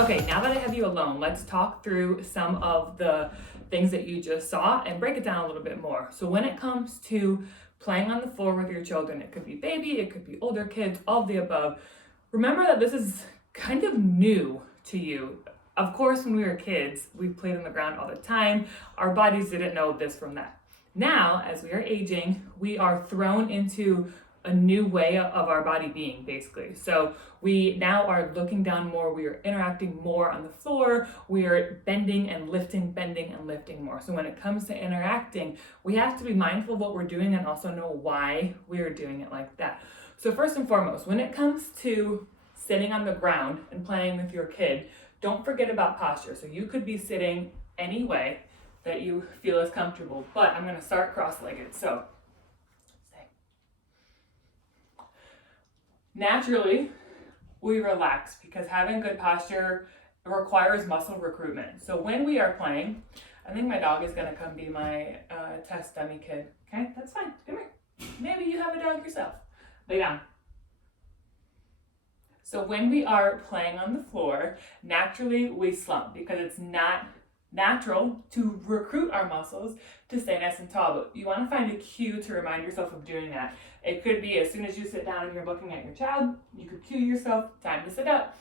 Okay, now that I have you alone, let's talk through some of the things that you just saw and break it down a little bit more. So when it comes to playing on the floor with your children, it could be baby, it could be older kids, all of the above. Remember that this is kind of new to you. Of course, when we were kids, we played on the ground all the time. Our bodies didn't know this from that. Now, as we are aging, we are thrown into a new way of our body being, basically. So we now are looking down more, we are interacting more on the floor, we are bending and lifting more. So when it comes to interacting, we have to be mindful of what we're doing and also know why we are doing it like that. So first and foremost, when it comes to sitting on the ground and playing with your kid, don't forget about posture. So you could be sitting any way that you feel is comfortable, but I'm gonna start cross-legged. So naturally, we relax because having good posture requires muscle recruitment. So when we are playing, I think my dog is gonna come be my test dummy kid. Okay, that's fine, come here. Maybe you have a dog yourself. Lay down. So when we are playing on the floor, naturally we slump because it's not natural to recruit our muscles to stay nice and tall, but you want to find a cue to remind yourself of doing that. It could be as soon as you sit down and you're looking at your child, you could cue yourself, time to sit up.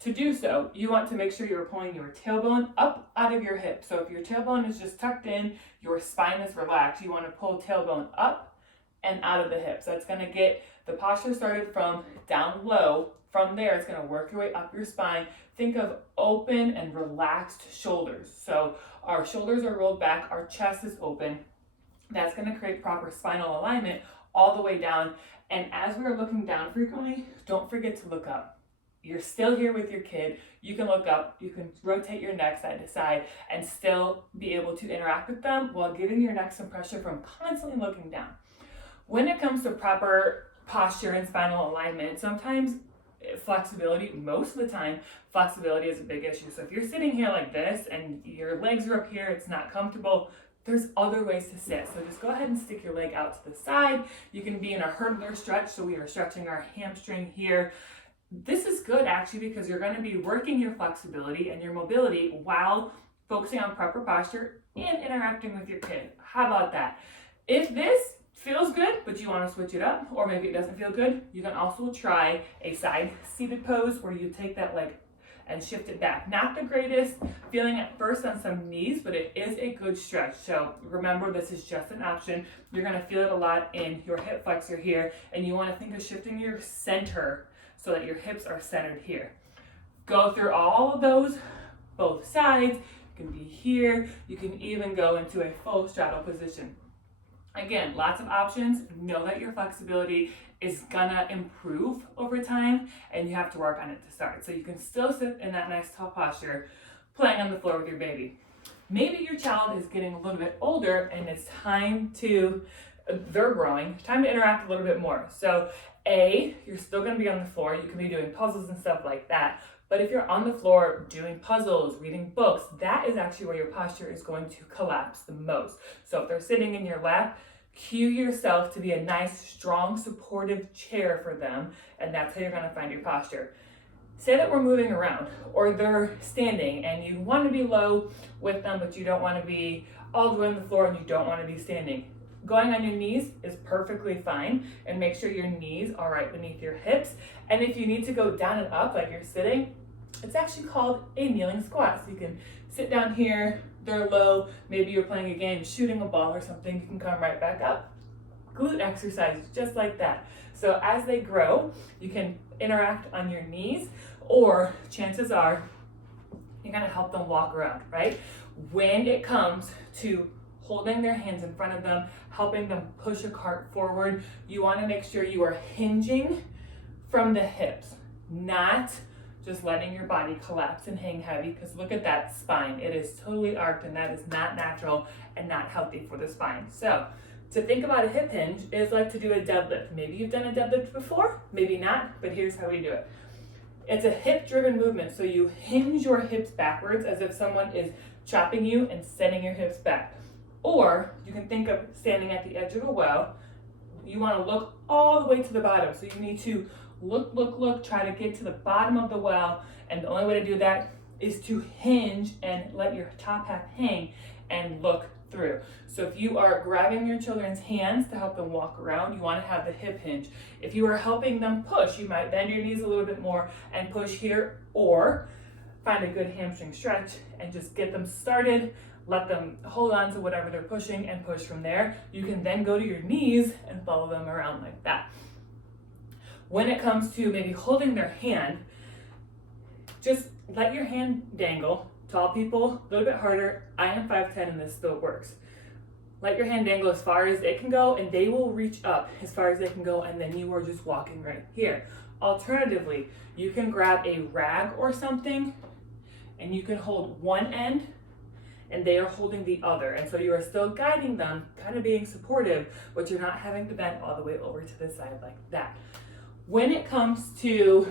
To do so, you want to make sure you're pulling your tailbone up out of your hip. So if your tailbone is just tucked in, your spine is relaxed, you want to pull tailbone up and out of the hips. That's going to get the posture started from down low. From there, it's going to work your way up your spine. Think of open and relaxed shoulders. So our shoulders are rolled back, our chest is open. That's going to create proper spinal alignment all the way down. And as we're looking down frequently, don't forget to look up. You're still here with your kid. You can look up, you can rotate your neck side to side and still be able to interact with them while giving your neck some pressure from constantly looking down. When it comes to proper posture and spinal alignment, sometimes flexibility, most of the time, flexibility is a big issue. So if you're sitting here like this and your legs are up here, it's not comfortable, there's other ways to sit. So just go ahead and stick your leg out to the side. You can be in a hurdler stretch, so we are stretching our hamstring here. This is good actually because you're going to be working your flexibility and your mobility while focusing on proper posture and interacting with your kid. How about that? If this feels good, but you want to switch it up, or maybe it doesn't feel good, you can also try a side seated pose where you take that leg and shift it back. Not the greatest feeling at first on some knees, but it is a good stretch. So remember, this is just an option. You're going to feel it a lot in your hip flexor here, and you want to think of shifting your center so that your hips are centered here. Go through all of those, both sides. You can be here. You can even go into a full straddle position. Again, lots of options. Know that your flexibility is gonna improve over time and you have to work on it to start. So you can still sit in that nice tall posture playing on the floor with your baby. Maybe your child is getting a little bit older and it's time to, they're growing, time to interact a little bit more. So you're still gonna be on the floor. You can be doing puzzles and stuff like that. But if you're on the floor doing puzzles, reading books, that is actually where your posture is going to collapse the most. So if they're sitting in your lap, cue yourself to be a nice, strong, supportive chair for them, and that's how you're gonna find your posture. Say that we're moving around, or they're standing, and you wanna be low with them, but you don't wanna be all the way on the floor, and you don't wanna be standing. Going on your knees is perfectly fine, and make sure your knees are right beneath your hips. And if you need to go down and up like you're sitting, it's actually called a kneeling squat. So you can sit down here, they're low, maybe you're playing a game, shooting a ball or something, you can come right back up. Glute exercises, just like that. So as they grow, you can interact on your knees, or chances are you're gonna help them walk around, right? When it comes to holding their hands in front of them, helping them push a cart forward, you wanna make sure you are hinging from the hips, not just letting your body collapse and hang heavy, because look at that spine. It is totally arched, and that is not natural and not healthy for the spine. So to think about a hip hinge is like to do a deadlift. Maybe you've done a deadlift before, maybe not, but here's how we do it. It's a hip-driven movement, so you hinge your hips backwards as if someone is chopping you and sending your hips back. Or you can think of standing at the edge of a well. You want to look all the way to the bottom, so you need to look, try to get to the bottom of the well And the only way to do that is to hinge and let your top half hang and look through. So if you are grabbing your children's hands to help them walk around, you want to have the hip hinge. If you are helping them push, you might bend your knees a little bit more and push here, or find a good hamstring stretch and just get them started. Let them hold on to whatever they're pushing and push from there. You can then go to your knees and follow them around like that. When it comes to maybe holding their hand, just let your hand dangle. Tall people, a little bit harder. I am 5'10" and this still works. Let your hand dangle as far as it can go, and they will reach up as far as they can go, and then you are just walking right here. Alternatively, you can grab a rag or something, and you can hold one end, and they are holding the other. And so you are still guiding them, kind of being supportive, but you're not having to bend all the way over to the side like that. When it comes to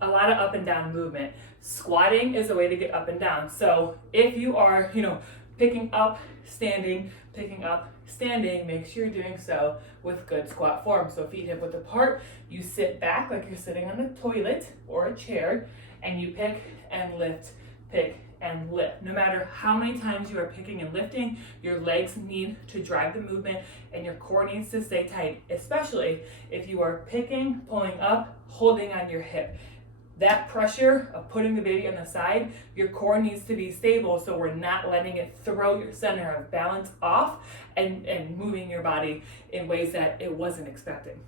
a lot of up and down movement, squatting is a way to get up and down. So if you are, picking up, standing, make sure you're doing so with good squat form. So feet hip width apart, you sit back like you're sitting on a toilet or a chair, and you pick and lift, pick and lift. No matter how many times you are picking and lifting, your legs need to drive the movement and your core needs to stay tight, especially if you are picking, pulling up, holding on your hip. That pressure of putting the baby on the side, your core needs to be stable so we're not letting it throw your center of balance off and moving your body in ways that it wasn't expecting.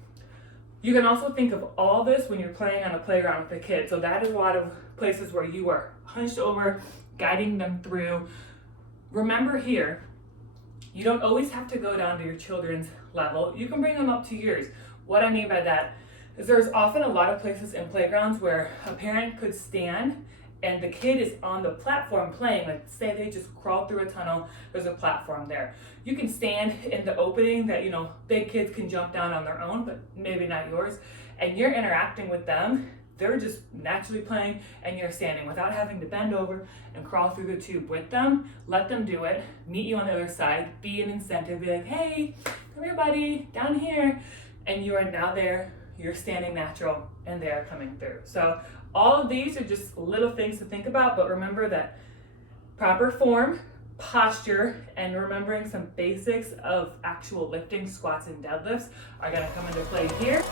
You can also think of all this when you're playing on a playground with a kid. So that is a lot of places where you are hunched over, guiding them through. Remember here, you don't always have to go down to your children's level. You can bring them up to yours. What I mean by that is there's often a lot of places in playgrounds where a parent could stand and the kid is on the platform playing. Like say they just crawl through a tunnel, there's a platform there. You can stand in the opening that, big kids can jump down on their own, but maybe not yours. And you're interacting with them. They're just naturally playing and you're standing without having to bend over and crawl through the tube with them. Let them do it. Meet you on the other side. Be an incentive. Be like, hey, come here, buddy, down here. And you are now there. You're standing natural and they're coming through. So all of these are just little things to think about, but remember that proper form, posture, and remembering some basics of actual lifting, squats, and deadlifts are gonna come into play here.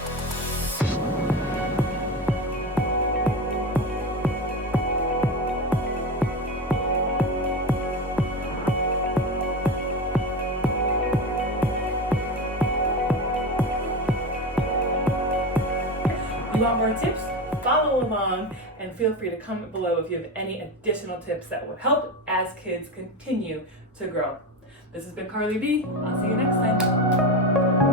You want more tips? Follow along and feel free to comment below if you have any additional tips that would help as kids continue to grow. This has been Carly B. I'll see you next time.